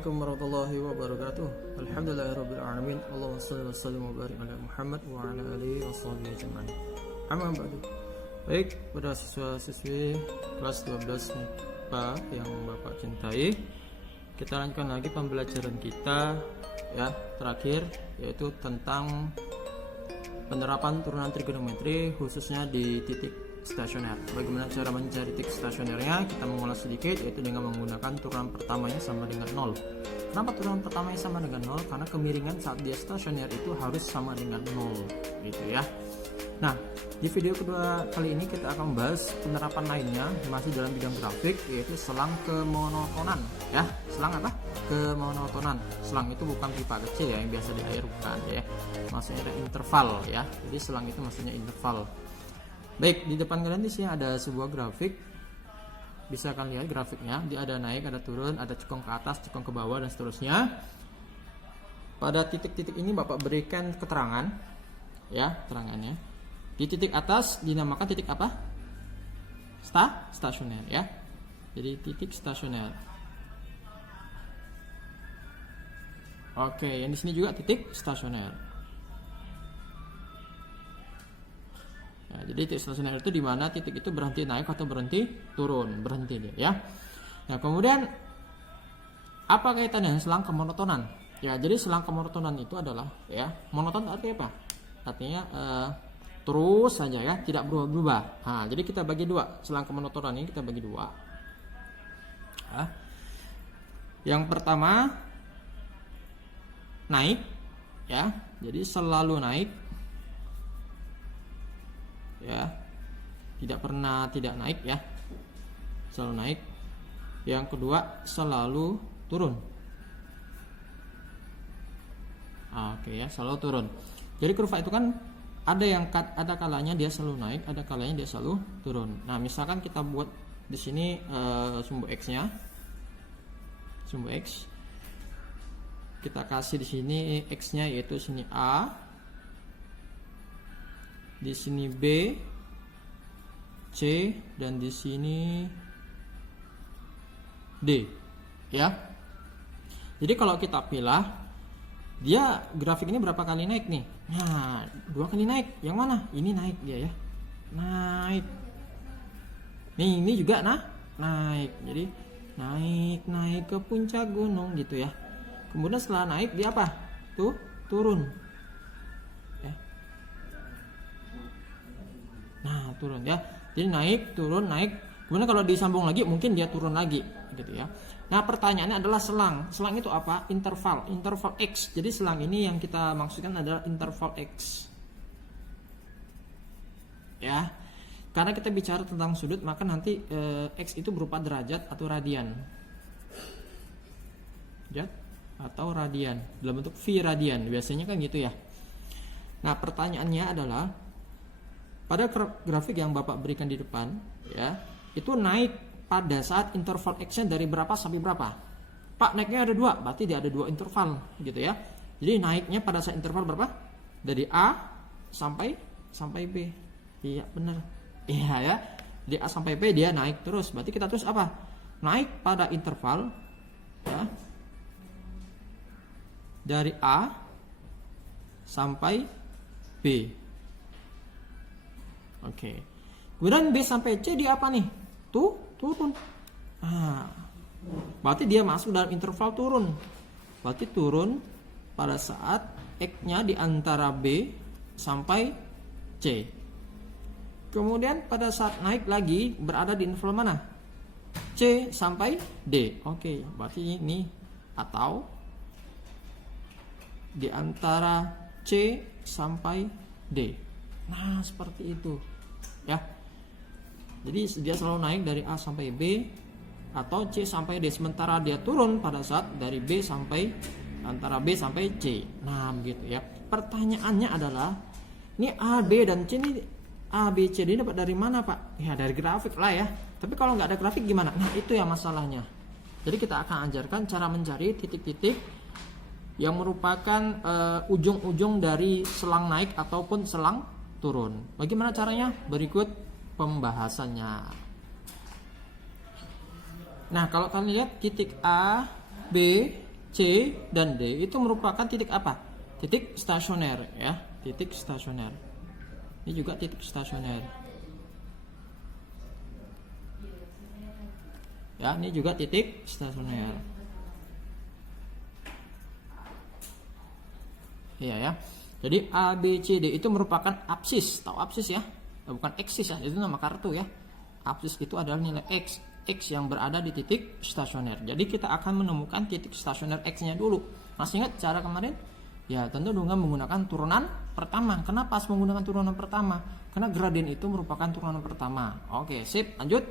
Assalamualaikum warahmatullahi wabarakatuh. Alhamdulillahirabbil alamin. Allahumma shalli wa sallim wa barik ala Muhammad wa ala alihi washabihi ajmain. Amma ba'du. Baik, pada siswa-siswi kelas 12 MIPA yang Bapak cintai, kita lanjutkan lagi pembelajaran kita ya, terakhir, yaitu tentang penerapan turunan trigonometri khususnya di titik stasioner. Bagaimana cara mencari titik stasionernya? Kita mengulas sedikit, yaitu dengan menggunakan turunan pertamanya sama dengan 0. Kenapa turunan pertamanya sama dengan 0? Karena kemiringan saat dia stasioner itu harus sama dengan 0 gitu ya. Nah, di video kedua kali ini kita akan membahas penerapan lainnya masih dalam bidang grafik, yaitu selang kemonotonan ya. Selang apa? Kemonotonan. Selang itu bukan pipa kecil ya yang biasa di air, bukan ya. Maksudnya ada interval ya. Jadi selang itu maksudnya interval. Baik, di depan kalian di sini ada sebuah grafik. Bisa kalian lihat grafiknya. Dia ada naik, ada turun, ada cekung ke atas, cekung ke bawah dan seterusnya. Pada titik-titik ini Bapak berikan keterangan ya, keterangannya. Di titik atas dinamakan titik apa? Stasioner ya. Jadi titik stasioner. Oke, yang di sini juga titik stasioner. Nah, jadi titik stasioner itu di mana titik itu berhenti naik atau berhenti turun, berhenti dia ya. Nah, kemudian apa kaitannya dengan selang kemonotonan? Ya, jadi selang kemonotonan itu adalah ya, monoton artinya apa? Artinya terus saja ya, tidak berubah-ubah. Nah, jadi kita bagi dua, selang kemonotonan ini kita bagi dua. Ya. Yang pertama naik ya, jadi selalu naik ya, tidak pernah tidak naik ya, selalu naik. Yang kedua selalu turun. Oke ya, selalu turun. Jadi kurva itu kan ada kalanya dia selalu naik, ada kalanya dia selalu turun. Nah, misalkan kita buat di sini sumbu x-nya, sumbu x, kita kasih di sini x-nya yaitu sini a, di sini B, C, dan di sini D ya. Jadi kalau kita pilih, dia grafik ini berapa kali naik nih? Nah, 2 kali naik. Yang mana? Ini naik dia ya, naik. Nih, ini juga naik. Jadi naik ke puncak gunung gitu ya. Kemudian setelah naik dia apa? Tuh, turun. Nah, turun ya. Jadi naik, turun, naik. Kemudian kalau disambung lagi mungkin dia turun lagi gitu ya. Nah, pertanyaannya adalah selang. Selang itu apa? Interval X. Jadi selang ini yang kita maksudkan adalah interval X. Ya. Karena kita bicara tentang sudut, maka nanti X itu berupa derajat atau radian. Ya, atau radian dalam bentuk V radian. Biasanya kan gitu ya. Nah, pertanyaannya adalah pada grafik yang Bapak berikan di depan ya, itu naik pada saat interval X-nya dari berapa sampai berapa? Pak, naiknya ada 2, berarti dia ada 2 interval gitu ya. Jadi naiknya pada saat interval berapa? Dari A sampai B. Iya, benar. Iya ya. Di A sampai B dia naik terus. Berarti kita terus apa? Naik pada interval ya, dari A sampai B. Oke. Kemudian B sampai C dia apa nih? Turun. Nah, berarti dia masuk dalam interval turun. Berarti turun pada saat X-nya di antara B sampai C. Kemudian pada saat naik lagi berada di interval mana? C sampai D. Oke, berarti ini atau di antara C sampai D. Nah, seperti itu ya. Jadi dia selalu naik dari A sampai B atau C sampai D, sementara dia turun pada saat dari B sampai antara B sampai C. Nah, begitu ya. Pertanyaannya adalah, ini A, B dan C ini, A, B, C, D dapat dari mana, Pak? Ya, dari grafik lah ya. Tapi kalau nggak ada grafik gimana? Nah, itu yang masalahnya. Jadi kita akan ajarkan cara mencari titik-titik yang merupakan ujung-ujung dari selang naik ataupun selang turun. Bagaimana caranya? Berikut pembahasannya. Nah, kalau kalian lihat titik A, B, C dan D itu merupakan titik apa? Titik stasioner ya, titik stasioner. Ini juga titik stasioner. Ya, ini juga titik stasioner. Iya ya. Jadi A, B, C, D itu merupakan absis. Tahu absis ya? Bukan eksis ya, itu nama kartu ya. Absis itu adalah nilai X. X yang berada di titik stasioner. Jadi kita akan menemukan titik stasioner X-nya dulu. Masih ingat cara kemarin? Ya, tentu dengan menggunakan turunan pertama. Kenapa harus menggunakan turunan pertama? Karena gradien itu merupakan turunan pertama. Oke, sip. Lanjut.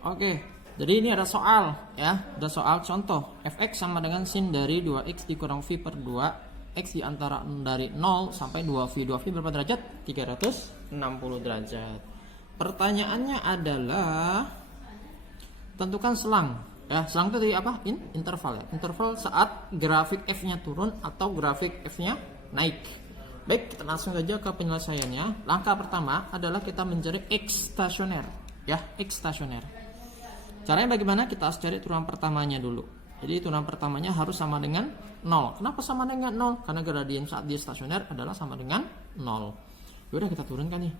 Oke, jadi ini ada soal ya. Ada soal contoh. Fx sama dengan sin dari 2x dikurang v per 2. X di antara dari 0 sampai 2v. 2v berapa derajat? 360 derajat. Pertanyaannya adalah tentukan selang. Ya, selang itu dari apa? Interval ya. Interval saat grafik f-nya turun atau grafik f-nya naik. Baik, kita langsung saja ke penyelesaiannya. Langkah pertama adalah kita mencari x stasioner. Ya, x stasioner. Caranya bagaimana? Kita harus cari turunan pertamanya dulu. Jadi turunan pertamanya harus sama dengan 0. Kenapa sama dengan 0? Karena gradien saat dia stasioner adalah sama dengan 0. Yaudah kita turunkan nih.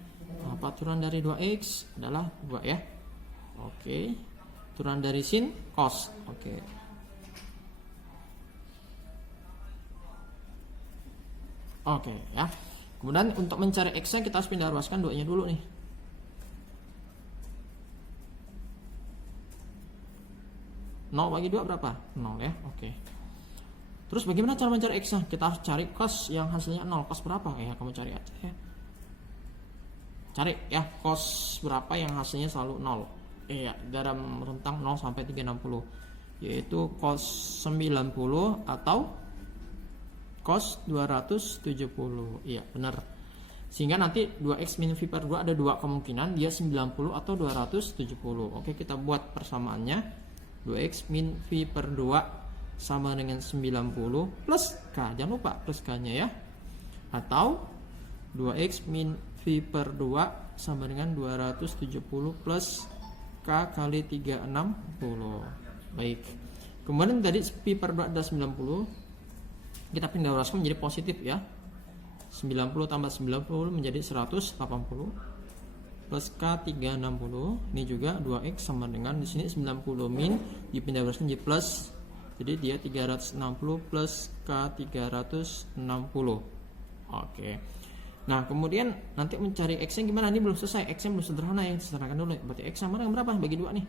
Apa turunan dari 2x adalah 2 ya. Oke. Turunan dari sin cos. Oke. Oke ya. Kemudian untuk mencari x-nya kita harus pindah ruaskan 2-nya dulu nih. Nol bagi 2 berapa? 0 ya. Oke. Terus bagaimana cara mencari x-nya? Kita harus cari cos yang hasilnya 0. Cos berapa? Ya, kamu cari aja ya. Cari ya cos berapa yang hasilnya selalu 0. Iya, dalam rentang 0 sampai 360. Yaitu cos 90 atau cos 270. Iya, benar. Sehingga nanti 2x min v per 2 ada dua kemungkinan, dia 90 atau 270. Oke, kita buat persamaannya. 2x min v per 2 sama dengan 90 plus k. Jangan lupa plus k-nya ya. Atau 2x min v per 2 sama dengan 270 plus k kali 360. Baik. Kemudian tadi v per 2 ada 90. Kita pindah ruaskan menjadi positif ya. 90 tambah 90 menjadi 180 plus k 360. Ini juga 2x sama dengan di sini 90 min dipindah ruaskan jadi plus. Jadi dia 360 plus k 360. Oke. Nah, kemudian nanti mencari x-nya gimana? Ini belum selesai. X-nya belum sederhana ya. Sederhanakan dulu. Berarti x sama dengan berapa? Bagi 2 nih.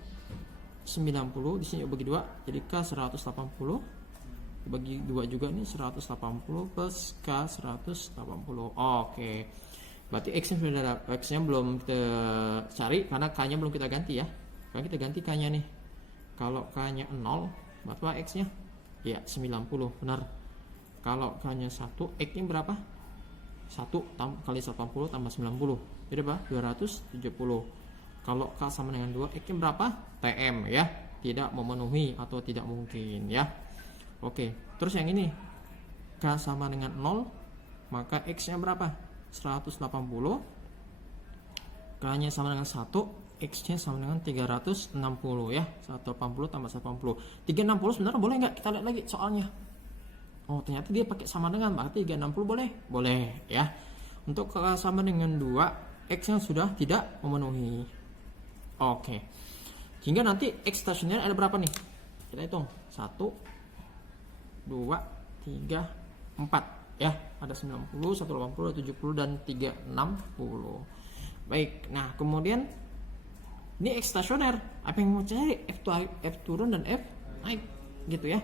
90 di sini bagi 2 jadi k 180. Bagi 2 juga nih 180 plus k 180. Oke. Berarti x-nya belum kita cari karena k-nya belum kita ganti ya. Sekarang kita ganti k-nya nih. Kalau k-nya 0, berapa x-nya? Ya, 90, benar. Kalau k-nya 1, x-nya berapa? 1 kali 180 tambah 90. Jadi berapa? 270. Kalau k sama dengan 2, x-nya berapa? Tm ya. Tidak memenuhi atau tidak mungkin ya. Oke, terus yang ini k sama dengan 0, maka x-nya berapa? 180. K-nya sama dengan 1, x-nya sama dengan 360 ya. 180 tambah 180. 360 sebenarnya boleh nggak? Kita lihat lagi soalnya. Oh, ternyata dia pakai sama dengan, berarti 360 boleh? Boleh ya. Untuk K sama dengan 2, x-nya sudah tidak memenuhi. Oke. Sehingga nanti x stasioner ada berapa nih? Kita hitung. 1 2 3 4 ya. Ada 90, 180, 70 dan 360. Baik. Nah, kemudian ini x stasioner. Apa yang mau cari? F turun dan F naik gitu ya.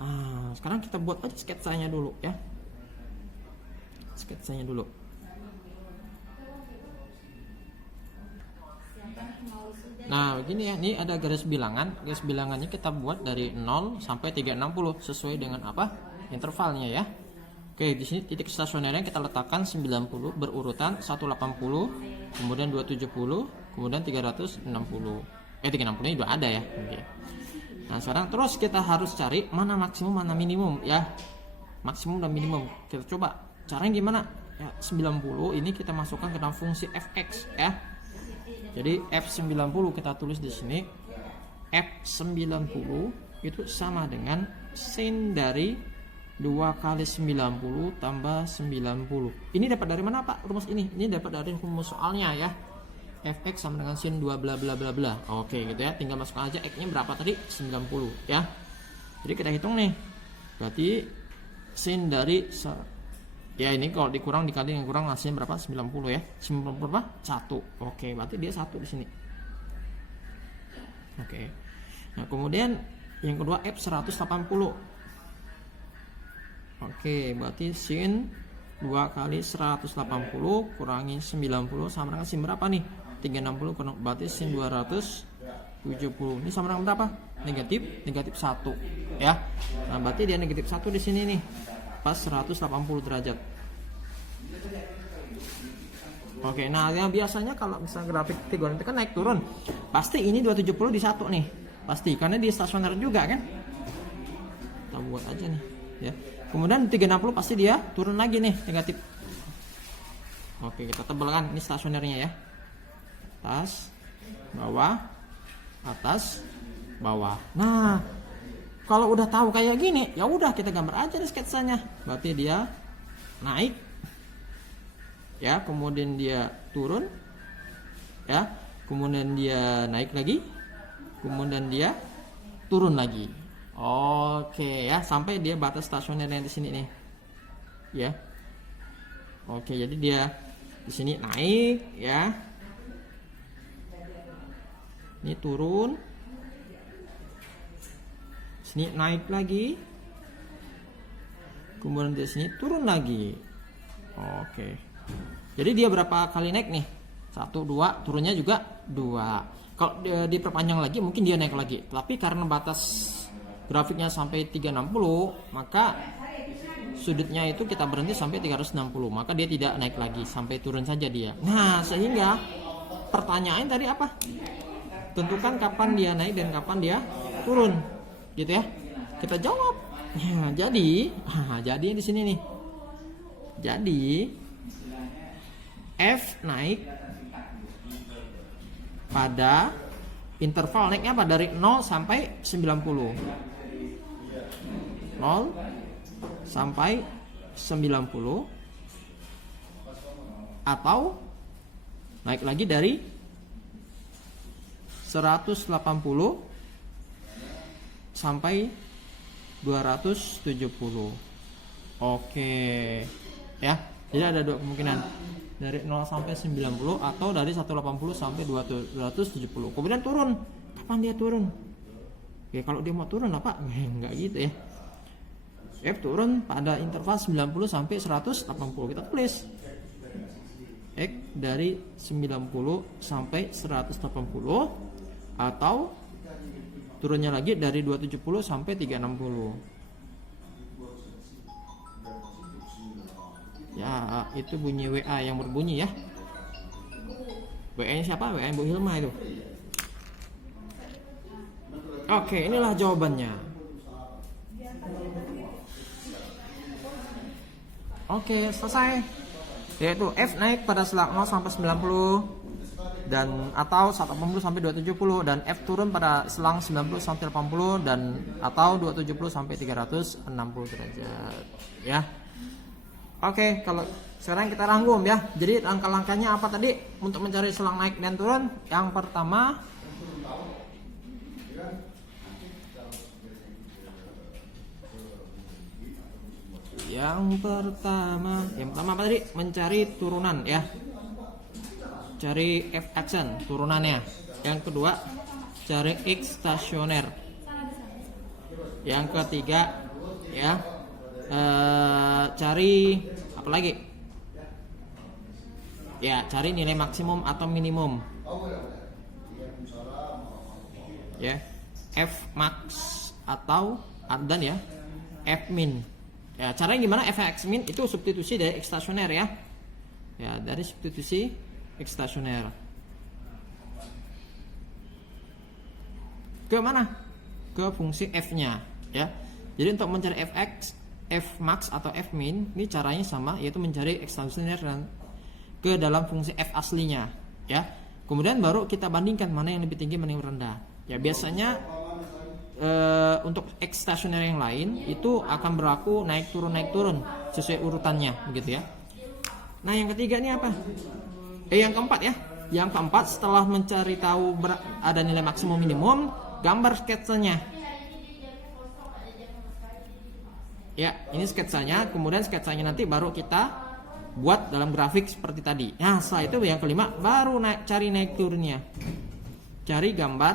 Nah, sekarang kita buat aja sketsanya dulu ya. Sketsanya dulu. Nah, begini ya. Ini ada garis bilangan. Garis bilangannya kita buat dari 0 sampai 360 sesuai dengan apa? Intervalnya ya. Oke, di sini titik stasionernya kita letakkan 90 berurutan 180, kemudian 270, kemudian 360. 360 ini udah ada ya. Oke. Nah, sekarang terus kita harus cari mana maksimum mana minimum ya. Maksimum dan minimum. Kita coba. Caranya gimana? Ya, 90 ini kita masukkan ke dalam fungsi fx ya. Jadi F90 kita tulis di sini F90 itu sama dengan sin dari 2 kali 90 tambah 90. Ini dapat dari mana Pak rumus ini? Ini dapat dari rumus soalnya ya. Fx sama dengan sin 2 bla bla bla bla. Oke gitu ya. Tinggal masukkan aja x-nya berapa tadi? 90 ya. Jadi kita hitung nih. Berarti sin dari ya ini kalau dikurang dikali yang kurang hasilnya berapa? 90 ya. 90 berapa? 1. Oke, berarti dia 1 di sini. Oke. Nah, kemudian yang kedua F180. Oke, berarti sin 2 kali 180 kurangi 90 sama dengan sin berapa nih? 360 kurang, berarti sin 270. Ini sama dengan berapa? Negatif 1 ya. Nah, berarti dia negatif 1 di sini nih. Pas 180 derajat. Oke, nah yang biasanya kalau misalnya grafik trigonometri kan naik turun, pasti ini 270 di 1 nih. Pasti, karena di stasioner juga kan. Kita buat aja nih ya. Kemudian 360 pasti dia turun lagi nih, negatif. Oke, kita tebalkan ini stasionernya ya. Atas, bawah, atas, bawah. Nah, kalau udah tahu kayak gini, ya udah kita gambar aja nih sketsanya. Berarti dia naik, ya, kemudian dia turun, ya, kemudian dia naik lagi, kemudian dia turun lagi. Oke ya, sampai dia batas stasionernya di sini nih, ya. Oke, jadi dia di sini naik, ya. Ini turun. Sini naik lagi. Kemudian di sini turun lagi. Oke. Jadi dia berapa kali naik nih? 1, 2, turunnya juga 2. Kalau diperpanjang lagi mungkin dia naik lagi. Tapi karena batas grafiknya sampai 360, maka sudutnya itu kita berhenti sampai 360, maka dia tidak naik lagi, sampai turun saja dia. Nah, sehingga pertanyaan tadi apa? Tentukan kapan dia naik dan kapan dia turun, gitu ya. Kita jawab. Ya, jadi di sini nih. Jadi F naik pada interval naiknya apa? Dari 0 sampai 90. 0 sampai 90, atau naik lagi dari 180 sampai 270. Oke ya, jadi ada dua kemungkinan, dari 0 sampai 90 atau dari 180 sampai 270. Kemudian turun, kapan dia turun? Ya kalau dia mau turun apa? Enggak gitu ya. F turun pada interval 90 sampai 180. Kita tulis X dari 90 sampai 180, atau turunnya lagi dari 270 sampai 360. Ya, itu bunyi WA yang berbunyi ya. WA-nya siapa? WA Bu Hilma itu. Oke, inilah jawabannya. Oke, selesai. Yaitu F naik pada selang 0 sampai 90 dan atau 180 sampai 270, dan F turun pada selang 90 sampai 80 dan atau 270 sampai 360 derajat. Ya. Oke, kalau sekarang kita rangkum ya. Jadi langkah-langkahnya apa tadi untuk mencari selang naik dan turun? Yang pertama, yang pertama apa tadi? Mencari turunan ya. Cari F action turunannya. Yang kedua, cari X stasioner. Yang ketiga ya, cari apa lagi? Ya, cari nilai maksimum atau minimum. Ya, F max atau dan ya F min. Ya, caranya gimana? F min itu substitusi dari X stasioner ya. Ya, dari substitusi X stasioner. Ke mana? Ke fungsi F-nya ya. Jadi untuk mencari Fx, F max atau F min, ini caranya sama, yaitu mencari X stasioner dan ke dalam fungsi F aslinya ya. Kemudian baru kita bandingkan mana yang lebih tinggi, mana yang rendah. Ya biasanya untuk X stasioner yang lain itu akan berlaku naik turun sesuai urutannya begitu ya. Nah yang ketiga ini apa? Yang keempat ya. Yang keempat, setelah mencari tahu ada nilai maksimum minimum, gambar sketsanya. Ya, ini sketsanya. Kemudian sketsanya nanti baru kita buat dalam grafik seperti tadi. Nah, setelah itu yang kelima, baru cari naik turunnya. Cari gambar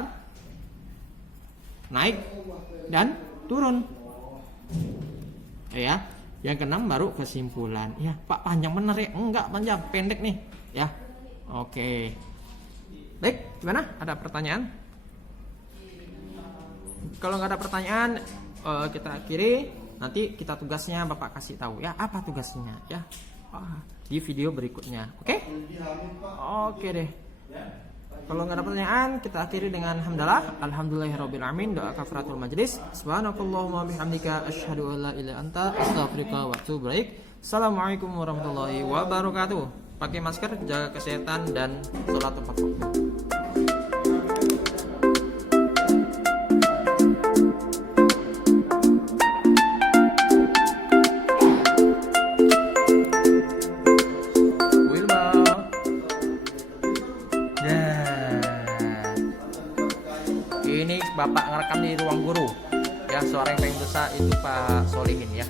naik dan turun. Ya, yang keenam baru kesimpulan. Ya, Pak panjang bener ya? Enggak panjang, pendek nih. Ya. Oke. Baik, gimana? Ada pertanyaan? Kalau nggak ada pertanyaan, kita akhiri. Nanti kita tugasnya Bapak kasih tahu ya. Apa tugasnya ya? Di video berikutnya. Oke? Oke deh. Kalau nggak ada pertanyaan, kita akhiri dengan hamdalah. Alhamdulillahirabbil alamin. Doa kafaratul majelis. Subhanakallahumma bihamdika asyhadu an la ilaha illa anta astaghfiruka wa atubu ilaik. Assalamualaikum warahmatullahi wabarakatuh. Pakai masker, jaga kesehatan, dan sholat tepat waktu. Wilma. Ini Bapak ngerekam di ruang guru. Ya, suara yang paling besar itu Pak Solihin ya.